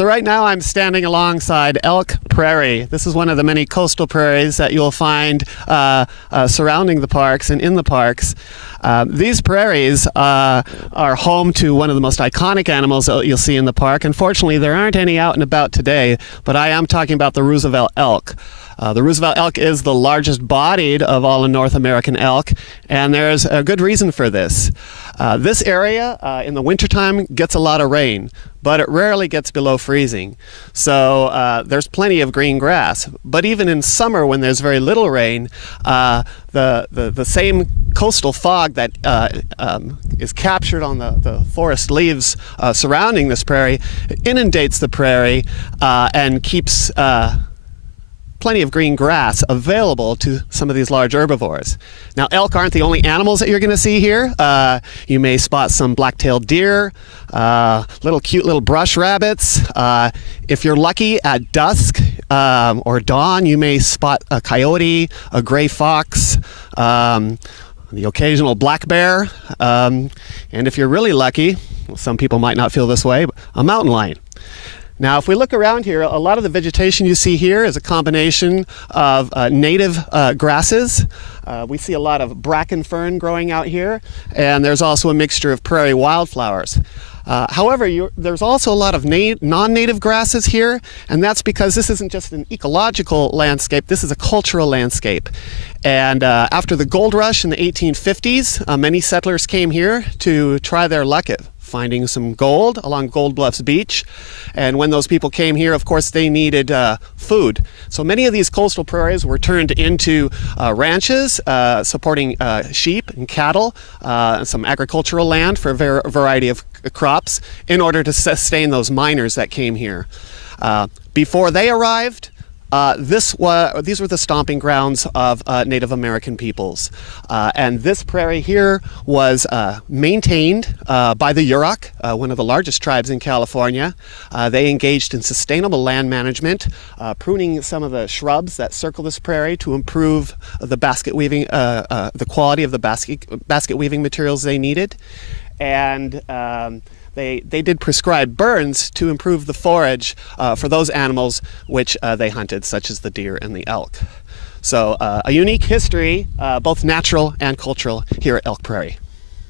So right now I'm standing alongside Elk Prairie. This is one of the many coastal prairies that you'll find surrounding the parks and in the parks. These prairies are home to one of the most iconic animals that you'll see in the park. Unfortunately, there aren't any out and about today, but I am talking about the Roosevelt elk. The Roosevelt elk is the largest bodied of all the North American elk, and there's a good reason for this. This area in the wintertime gets a lot of rain, but it rarely gets below freezing. So there's plenty of green grass. But even in summer when there's very little rain, the same coastal fog that is captured on the forest leaves surrounding this prairie inundates the prairie and keeps plenty of green grass available to some of these large herbivores. Now, elk aren't the only animals that you're going to see here. You may spot some black-tailed deer, cute little brush rabbits. If you're lucky, at dusk or dawn, you may spot a coyote, a gray fox, the occasional black bear, and if you're really lucky, some people might not feel this way, but a mountain lion. Now, if we look around here, a lot of the vegetation you see here is a combination of native grasses. We see a lot of bracken fern growing out here, and there's also a mixture of prairie wildflowers. However, there's also a lot of non-native grasses here, and that's because this isn't just an ecological landscape, this is a cultural landscape. And after the gold rush in the 1850s, many settlers came here to try their luck at finding some gold along Gold Bluffs Beach. And when those people came here, of course, they needed food. So many of these coastal prairies were turned into ranches supporting sheep and cattle, and some agricultural land for a variety of crops in order to sustain those miners that came here. Before they arrived, these were the stomping grounds of Native American peoples. And this prairie here was maintained by the Yurok, one of the largest tribes in California. They engaged in sustainable land management, pruning some of the shrubs that circle this prairie to improve the basket weaving, the quality of the basket weaving materials they needed. And they did prescribed burns to improve the forage for those animals which they hunted, such as the deer and the elk. So a unique history, both natural and cultural, here at Elk Prairie.